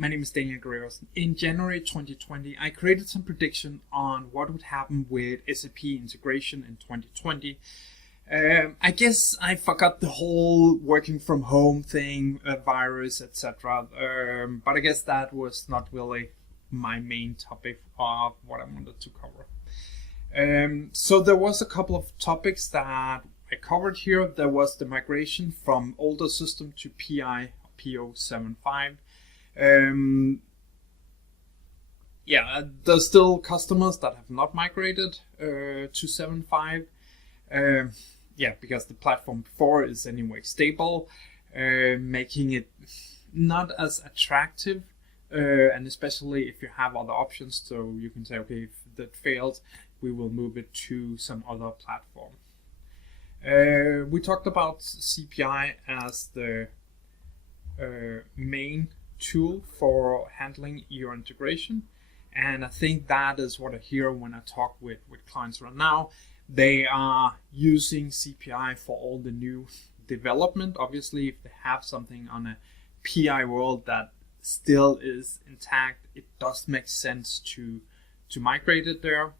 My name is Daniel Gregersen. In January 2020, I created some prediction on what would happen with SAP integration in 2020. I guess I forgot the whole working from home thing, virus, etc. But I guess that was not really my main topic of what I wanted to cover. So there was a couple of topics that I covered here. There was the migration from older system to PO75. There's still customers that have not migrated to 7.5. Because the platform before is anyway stable, making it not as attractive, and especially if you have other options, so you can say, okay, if that fails, we will move it to some other platform. We talked about CPI as the main tool for handling your integration, and I think that is what I hear when I talk with clients right now. They are using CPI for all the new development. Obviously, if they have something on a PI world that still is intact, it does make sense to migrate it there.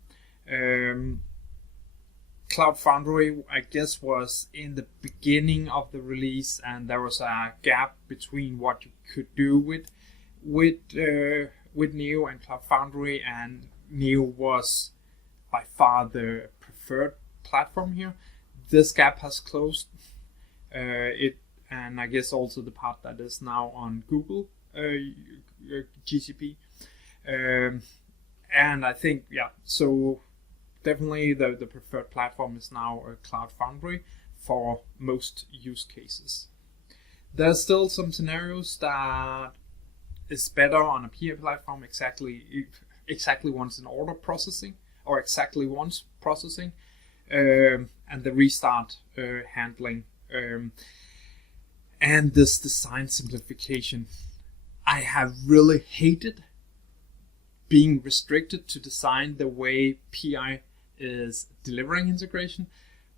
Cloud Foundry, I guess, was in the beginning of the release, and there was a gap between what you could do with Neo and Cloud Foundry, and Neo was by far the preferred platform here. This gap has closed. And I guess also the part that is now on Google GCP, and I think so definitely the preferred platform is now Cloud Foundry for most use cases. There's still some scenarios that is better on a PA platform, exactly once in order processing or exactly once processing, and the restart handling. And this design simplification. I have really hated being restricted to design the way PI is delivering integration,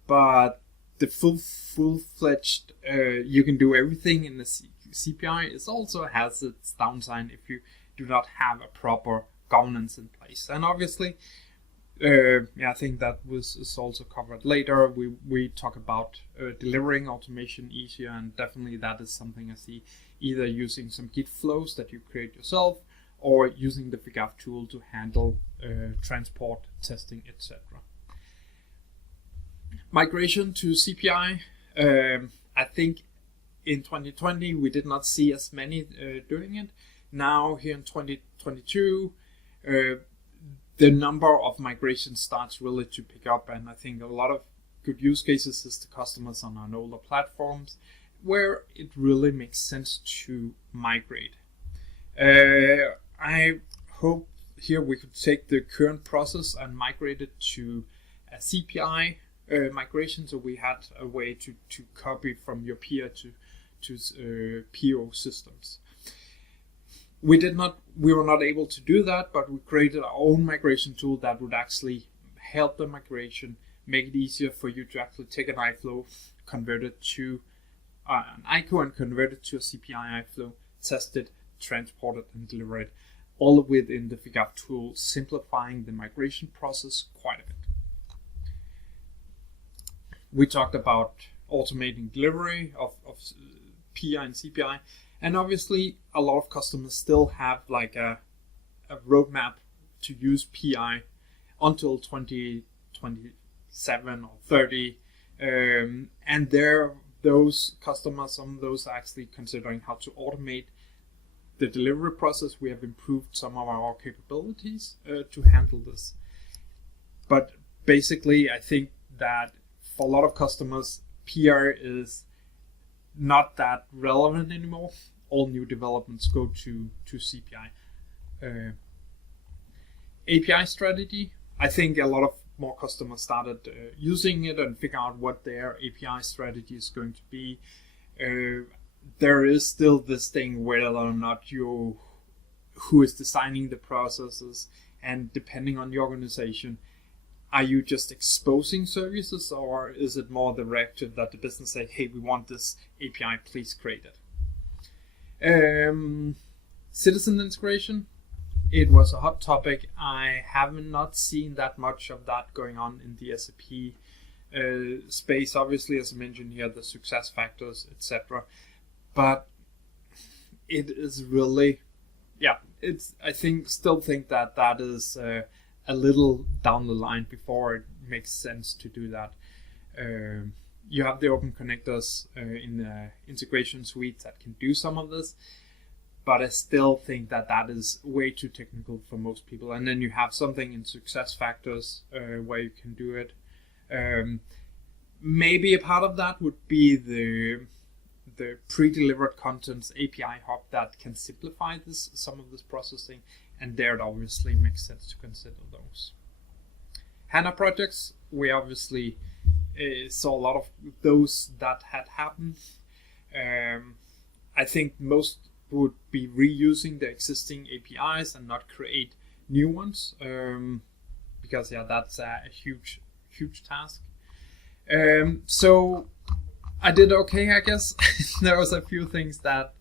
but the full-fledged, you can do everything in the CPI, it also has its downside if you do not have a proper governance in place. And obviously, I think that is also covered later. We talk about delivering automation easier, and definitely that is something I see either using some Git flows that you create yourself or using the FigApp tool to handle transport, testing, etc. Migration to CPI. I think in 2020 we did not see as many doing it. Now here in 2022, the number of migrations starts really to pick up, and I think a lot of good use cases is the customers on our older platforms where it really makes sense to migrate. I hope here we could take the current process and migrate it to a CPI migration, so we had a way to copy from your peer to PO systems. We were not able to do that, but we created our own migration tool that would actually help the migration, make it easier for you to actually take an iFlow, convert it to an ICO and convert it to a CPI iFlow, test it, transport it, and deliver it, all within the FigApp tool, simplifying the migration process quite a bit. We talked about automating delivery of PI and CPI. And obviously, a lot of customers still have like a roadmap to use PI until 2027 or 30. And those customers, some of those are actually considering how to automate the delivery process. We have improved some of our capabilities to handle this. But basically, I think that for a lot of customers, PR is not that relevant anymore. All new developments go to CPI. API strategy. I think a lot of more customers started using it and figure out what their API strategy is going to be. There is still this thing whether or not who is designing the processes, and depending on the organization, are you just exposing services, or is it more the directive that the business say, hey, we want this API, please create it. Citizen integration, it was a hot topic. I have not seen that much of that going on in the SAP space. Obviously, as I mentioned here, the success factors, etc. But it is really, still think that is a little down the line before it makes sense to do that. You have the open connectors in the integration suite that can do some of this, but I still think that is way too technical for most people. And then you have something in success factors where you can do it. Maybe a part of that would be the pre-delivered contents API hub that can simplify some of this processing, and there it obviously makes sense to consider those. HANA projects, we obviously saw a lot of those that had happened. I think most would be reusing the existing APIs and not create new ones, because that's a huge task. So I did okay, I guess. There was a few things that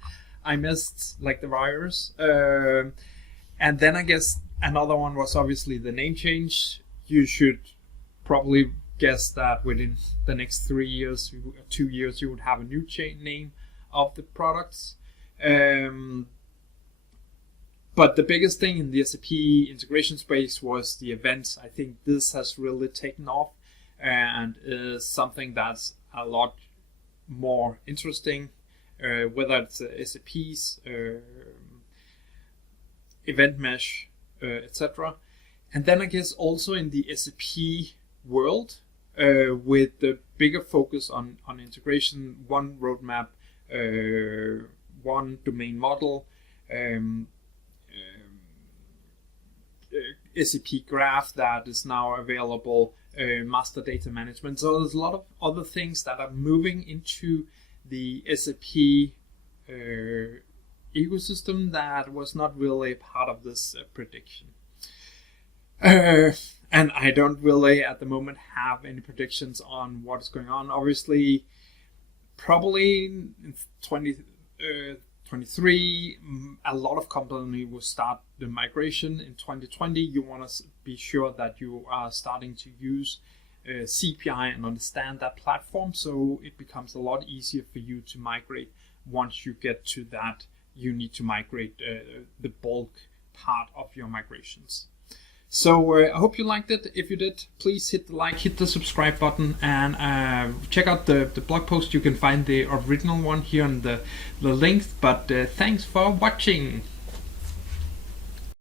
I missed, like the virus, and then I guess another one was obviously the name change. You should probably guess that within the next 2 years, you would have a new name of the products. But the biggest thing in the SAP integration space was the events. I think this has really taken off and is something that's a lot more interesting, whether it's SAP's event mesh, etc. And then I guess also in the SAP world, with the bigger focus on integration, one roadmap, one domain model, SAP graph that is now available, master data management. So there's a lot of other things that are moving into the SAP ecosystem that was not really part of this prediction. And I don't really at the moment have any predictions on what is going on. Obviously, probably in 2023, a lot of companies will start the migration. In 2020, you want to be sure that you are starting to use CPI and understand that platform, so it becomes a lot easier for you to migrate. Once you get to that, you need to migrate the bulk part of your migrations. So I hope you liked it. If you did, please hit the like, hit the subscribe button, and check out the blog post. You can find the original one here on the link. But thanks for watching.